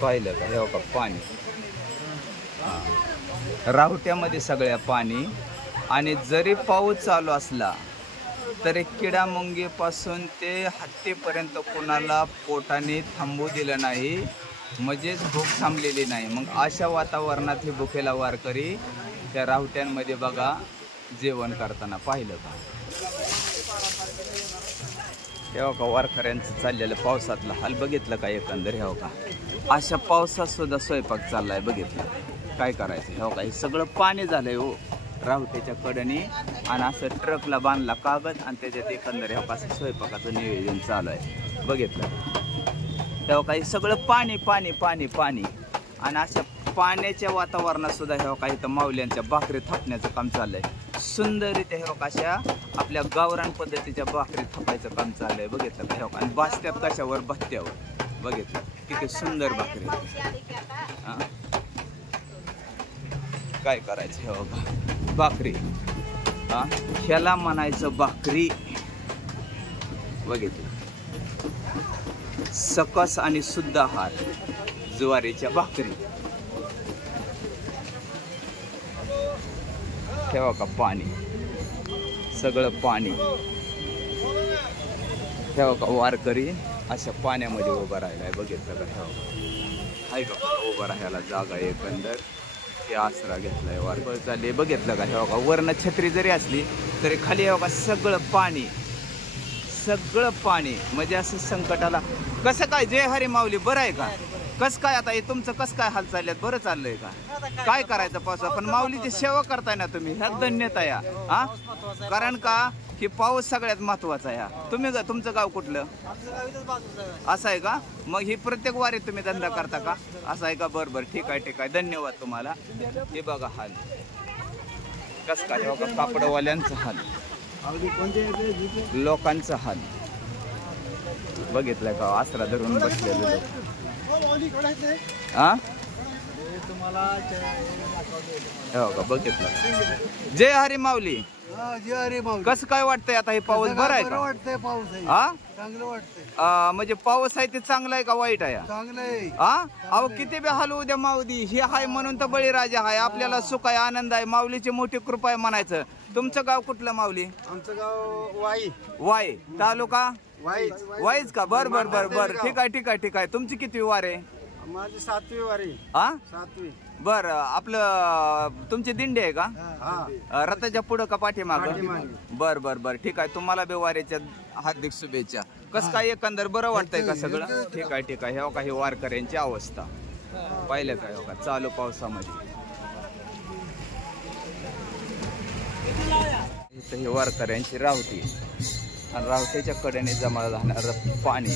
पाहिलं का हे का पाणी राहुट्यामध्ये सगळ्या पाणी. आणि जरी पाऊस चालू असला तरी किडा मुंगीपासून ते हत्तीपर्यंत कोणाला पोटाने थांबू दिलं नाही, म्हणजेच भूक थांबलेली नाही. मग अशा वातावरणात हे भुकेला वारकरी त्या राहुट्यांमध्ये बघा जेवण करताना पाहिलं का. तेव्हा का वारकऱ्यांचं चाललेलं पावसातला हाल बघितलं का एकंदर. हे का अशा पावसात सुद्धा स्वयंपाक चाललाय बघितलं. काय करायचं हे का, हे सगळं पाणी झालंय हो राहुट्याच्या कडेने. आणि असं ट्रकला बांधला कागद आणि त्याच्यात एकंदर हे का असं स्वयंपाकाचं नियोजन चालू आहे बघितलं. तेव्हा काही सगळं पाणी पाणी पाणी पाणी. आणि अशा पाण्याच्या वातावरणात सुद्धा हे का इथं माऊल्यांच्या भाकरी थापण्याचं काम चाललंय सुंदररित्या. हे का अशा आपल्या गावरान पद्धतीच्या भाकरी थापायचं काम चाललंय बघितलं का. हे का बास्त्यात कशावर बत्त्यावर बघितलं किती सुंदर भाकरी. हां काय करायचं हे बघा भाकरी. हां ह्याला म्हणायचं भाकरी बघितलं. सकस आणि शुद्ध आहार ज्वारीच्या भाकरी. ठेवा का पाणी सगळं पाणी. ठेवा का वारकरी अशा पाण्यामध्ये उभं राहिलाय बघितलं का. ठेवा हाय का उभं राहायला जागा एकंदर. हे आसरा घेतलाय वारकरी चालले बघितलं का. ठेवा का वरनं छत्री जरी असली तरी खाली का सगळं पाणी सगळं पाणी. म्हणजे असं संकटाला कसं काय. जय हरी माऊली बरं आहे का. कसं काय आता हे तुमचं कसं काय हाल चालल्यात. बरं चाललंय का. काय करायचं पाऊस. पण माऊलीची सेवा करताय ना तुम्ही ह्यात धन्यता या. हा कारण का की पाऊस सगळ्यात महत्वाचा या. तुम्ही तुमचं गाव कुठलं असं आहे का. मग ही प्रत्येक वारीत तुम्ही धंदा करता का असं आहे का. बरं बरं ठीक आहे ठीक आहे धन्यवाद तुम्हाला. हे बघा हाल कसं काय. बघा कापडवाल्यांचं हाल लोकांचं हाल बघितलंय का. आसरा धरून बसलेले लोक. हा बघितलं. जय हरी माऊली. कसं काय वाटतंय आता हे पाऊस बरं आहे का. वाटतंय पाऊस आहे हा चांगलं वाटतंय. म्हणजे पाऊस आहे ते चांगला आहे का वाईट आहे. चांगलं आहे. हा अहो किती बी हाल उद्या माऊली हे हाय म्हणून तर बळीराजा हाय. आपल्याला सुख आहे आनंद आहे माऊलीची मोठी कृपा आहे म्हणायचं. तुमचं गाव कुठलं माऊली. आमचं गाव वाई. वाई तालुका वाई वाईच का. बर बर बर बर ठीक आहे ठीक आहे ठीक आहे. तुमची किती वार आहे. माझी 7वी वारी. हा 7वी. बर आपलं तुमची दिंडी आहे का रथाच्या पुढं का पाठीमाग. बर बर बर ठीक आहे. तुम्हाला बी वारीच्या हार्दिक शुभेच्छा. कसं काय एकंदर बरं वाटतंय का सगळं. ठीक आहे ठीक आहे. हे काही वारकऱ्यांची अवस्था पाहिलं का. का चालू पावसामध्ये इथं ही वारकऱ्यांची राहुटी आणि राहुट्याच्या कडेने जमा राहणार पाणी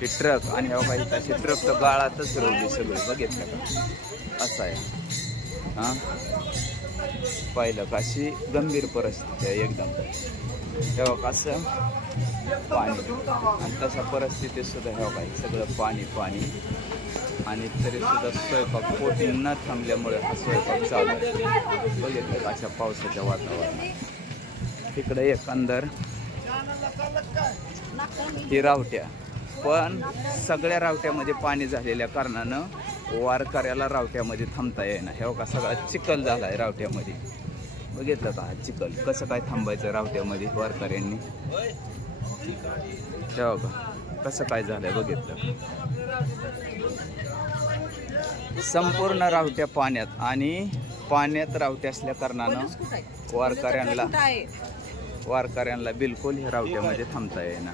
हे ट्रक. आणि हे काही तसे ट्रक तर गाळातच रोवली सगळं बघितलं का असं आहे. हां पाहिलं का अशी गंभीर परिस्थिती आहे एकदम. तेव्हा कसं पाणी आणि तशा परिस्थितीत सुद्धा हे काही सगळं पाणी पाणी. आणि तरी सुद्धा स्वयंपाक पोटी न थांबल्यामुळे हा स्वयंपाक चालू आहे बघितलं का अशा पावसाच्या वातावरणात. तिकडे एकंदर ही रावट्या पण सगळ्या रावट्यामध्ये पाणी झालेल्या कारणानं वारकऱ्याला रावट्यामध्ये थांबता येईना. हे का सगळा चिखल झाला आहे रावट्यामध्ये बघितलं का. हा चिखल कसं काय थांबायचं रावट्यामध्ये वारकऱ्यांनी. तेव्हा का कसं काय झालंय बघितलं. संपूर्ण रावट्या पाण्यात आणि पाण्यात रावट्या असल्या कारणानं वारकऱ्यांना बिलकुल ह्या रावट्यामध्ये थांबता येईना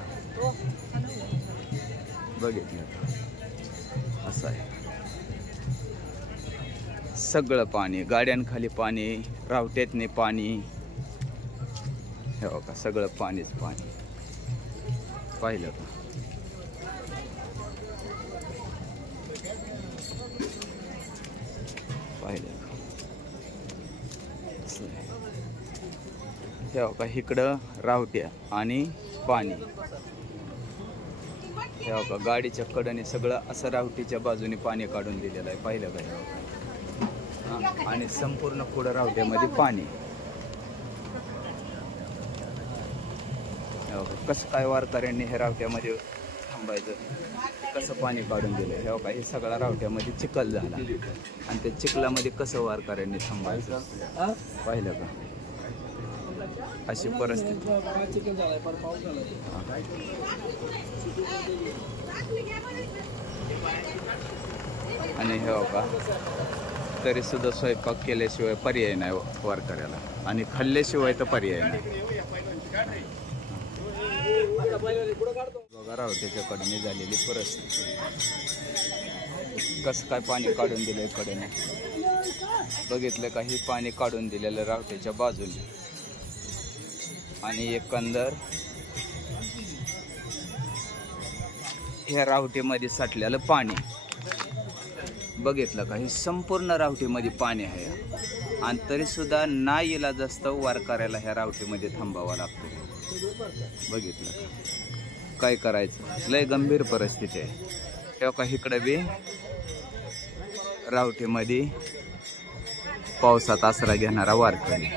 बघितलं. असं आहे सगळं पाणी गाड्यांखाली पाणी रावट्यातने पाणी. हे का सगळं पाणीच पाणी पाहिलं का. पाहिलं हे का इकडं रावट्या आणि पाणी. हे का गाडीच्या कडेने सगळं असं रावटीच्या बाजूने पाणी काढून दिलेलं आहे पाहिलं का. आणि संपूर्ण पुढं रावट्यामध्ये पाणी. कसं काय वारकऱ्यांनी हे रावट्यामध्ये थांबायचं कसं पाणी काढून दिलं हे बघा. हे सगळा रावट्यामध्ये चिखल झाला आणि त्या चिखलामध्ये कसं वारकऱ्यांनी थांबायचं पाहिलं का? अशी परिस्थिती. आणि हे बघा तरी सुद्धा स्वयंपाक केल्याशिवाय पर्याय नाही वारकऱ्याला आणि खाल्ल्याशिवाय तर पर्याय नाही. बघा रावट्याच्याकडे झालेली परिस्थिती. कसं काय पाणी काढून दिलंय कडेने बघितलं का? हे पाणी काढून दिलेलं रावट्याच्या बाजूने आणि एकंदर ह्या रावटीमध्ये साठलेलं पाणी बघितलं का? हे संपूर्ण रावटीमध्ये पाणी आहे आणि तरी सुद्धा नाही इलाज असतं वारकऱ्याला ह्या रावटीमध्ये थांबावं लागतं. बघितलं का? काय करायचं? लय गंभीर परिस्थिती आहे. तेव्हा का इकडे बी रावटीमध्ये पावसात आसरा घेणारा वारकरी.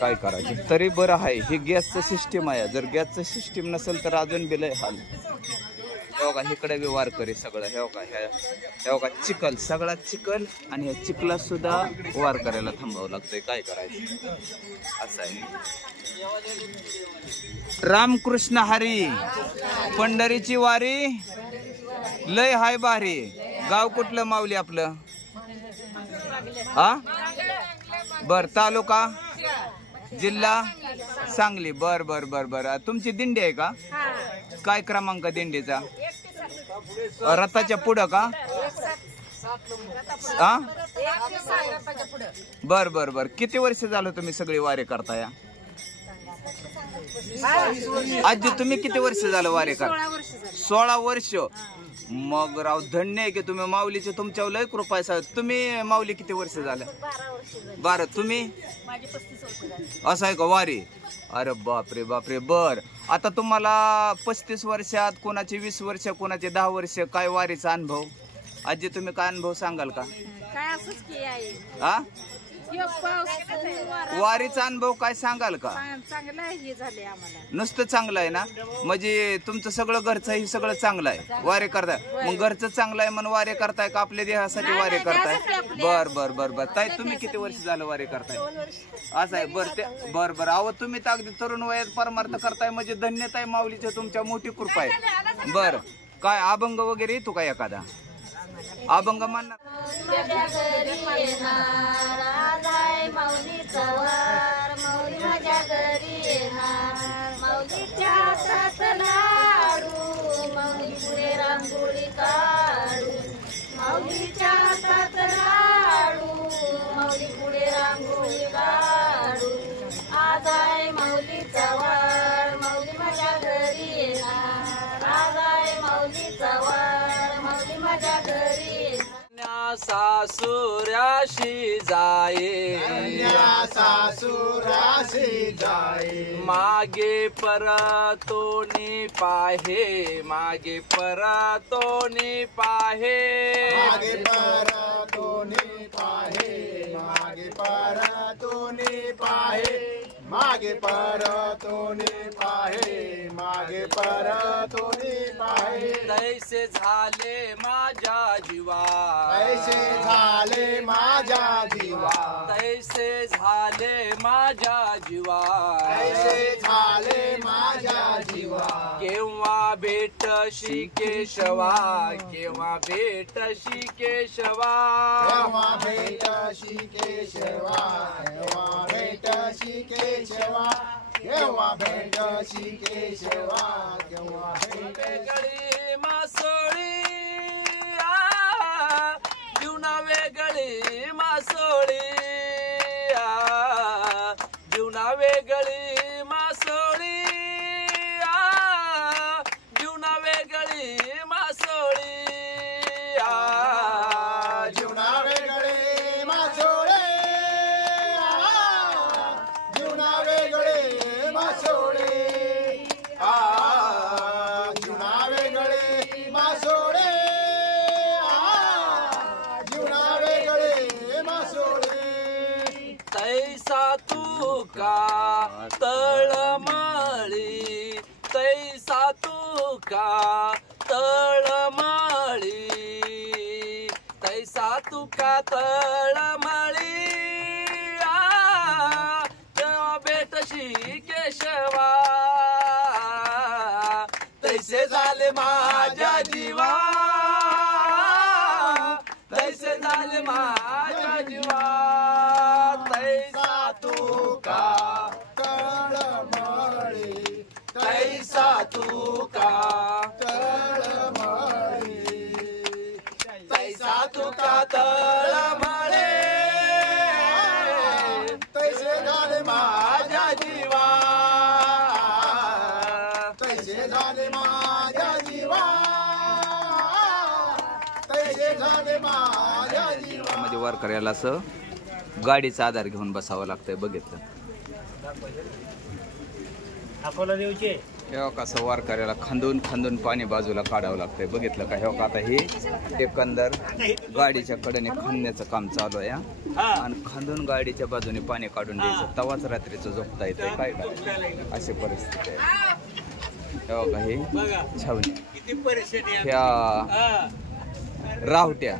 काय करायचं? तरी बरं आहे हे गॅसचं सिस्टीम आहे. जर गॅसचं सिस्टीम नसेल तर अजून बी लय हाल. हे बघा इकडे बी वारकरी सगळं. हे बघा चिखल, सगळा चिखल आणि ह्या चिखलात सुद्धा वारकऱ्याला थांबावं लागतंय. काय करायचं? असं आहे. रामकृष्ण हरी पंढरीची वारी लय हाय भारी. गाव कुठलं माऊली आपलं? हा बर. तालुका जिल्हा सांगली. बर बर बर बर. तुमची दिंडी आहे का? काय क्रमांक दिंडीचा? रथाच्या पुढं का? हा बर बर बर. किती वर्ष झालं तुम्ही सगळी वारी करताय? आजी तुम्ही किती वर्ष झालं वारी करता? 16 वर्ष. मग राव धन्य आहे की तुम्ही माऊलीचे. तुमच्यावर लय कृपा आहे. तुम्ही माऊली किती वर्ष झालं? 12. तुम्ही? असं आहे का वारी? अरे बापरे बापरे. बर. आता तुम्हाला 35 वर्षात, कोणाचे 20 वर्ष, कोणाचे 10 वर्ष, काय वारीचा अनुभव? आजी तुम्ही काय अनुभव सांगाल का? हा वारीचा अनुभव काय सांगाल का? नुसतं चांगलं आहे ना? म्हणजे तुमचं सगळं घरचं हे सगळं चांगलं आहे. वारी करताय मग घरचं चांगलं आहे म्हणून वारी करताय का आपल्या देहासाठी वारी करताय? बर बर बर बर. ताई तुम्ही किती वर्ष झालं वारी करताय? असं आहे. बर ते बर बर. अहो तुम्ही तर अगदी तरुण वयात परमार्थ करताय म्हणजे धन्यता आहे माऊलीची. तुमच्या मोठी कृपा आहे. बर. काय अभंग वगैरे येतो का एखादा? अभंग म्हणणार? माऊलीचा वार माऊली माझ्या घरी येणार. माऊलीच्या हातात लाडू माऊली पुढे रांगोळी काढू. माऊलीच्या हातात लाडू माऊली पुढे रांगोळी काढू. आज आहे माऊलीचा वार माऊली माझ्या घरी येणार. आज आहे माऊलीचा वार माऊली माझ्या घरी येणार. सासुराशी जाये सासुराशी जाये. मागे परतोनी पाहे मागे परतोनी पाहे. मागे परतोनी पाहे मागे परतोनी पाहे. मागे परतोनी पाहे मागे परतोनी पाहे. तैसे झाले माझ्या जीवा तैसे झाले माझ्या जीवा. तैसे झाले माझ्या जीवा तैसे झाले माझ्या जीवा. केव्हा भेटशी केशवा केव्हा भेटशी केशवा. केव्हा भेटशी केशवा केव्हा भेटशी केशवा. केव्हा भेटशी केशवा केव्हा भेटगळी मासोळी. जीवना वेगळी मासोळी जीवना वेगळी मासोळी. जीवना वेगळी मासोळी जीवना वेगळी मासोळी. जीवना वेगळी मासोळी जीवना वेगळी मासोळी. तुका तळमळी तैसा तुका तळमळी तेव्हा भेटशी केशवा तैसे झाले माझ्या जीवा तैसे झाले माझ्या जीवा तैसा तुका तळमळी तैसा तुका तळमळी तैसा तुका तळमळे तैसे झाले माझ्या जीवा तैसे झाले माझ्या जीवा तैसे झाले माझ्या जीवा. म्हणजे वारकऱ्याला असं गाडीचा आधार घेऊन बसावं लागतंय बघितलं. अकोला देऊचे हे कसं वारकऱ्याला खांदून पाणी बाजूला काढावं लागतंय बघितलं का. हे आता हे एकंदर गाडीच्या कडेने खांदण्याचं काम चालू आहे आणि खांदून गाडीच्या बाजूने पाणी काढून द्यायचं तवाच रात्रीचं झोपता येते. काय करायचं अशी परिस्थिती आहे. हे का हे छावणी ह्या रावट्या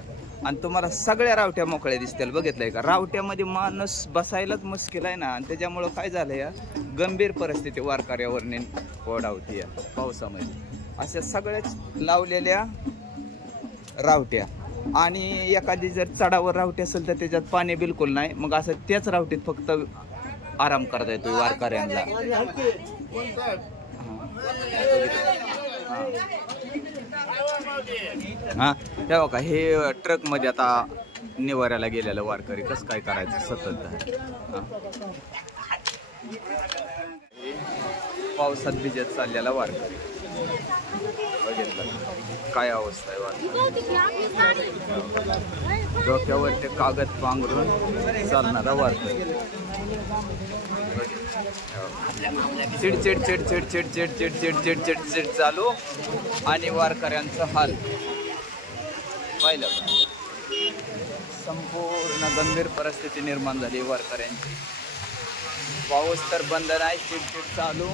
आणि तुम्हाला सगळ्या रावट्या मोकळ्या दिसतील बघितलंय का. रावट्यामध्ये माणूस बसायलाच मुश्किल आहे ना आणि त्याच्यामुळं काय झालं या गंभीर परिस्थिती वारकऱ्यावर ओढावती या पावसामध्ये. अशा सगळ्याच लावलेल्या रावट्या आणि एखादी जर चढावर रावटी असेल तर त्याच्यात पाणी बिलकुल नाही. मग असं त्याच रावटीत फक्त आराम करता येतो वारकऱ्यांना. हा तेव्हा का हे ट्रक मध्ये आता निवाऱ्याला गेलेलं वारकरी कसं काय करायचं सतत. पावसात भिजत चाललेला वारकरी बघितलं काय अवस्था आहे वारकरी. डोक्यावर ते कागद पांघरून चालणारा वारकरी. चिडचिड चिडचिड चिडचिड चिडचिड चिडचिड चिड चालू आणि वारकऱ्यांचं हाल पाहिलं. संपूर्ण गंभीर परिस्थिती निर्माण झाली वारकऱ्यांची. पाऊस तर बंद नाही, चिडचिड चालू.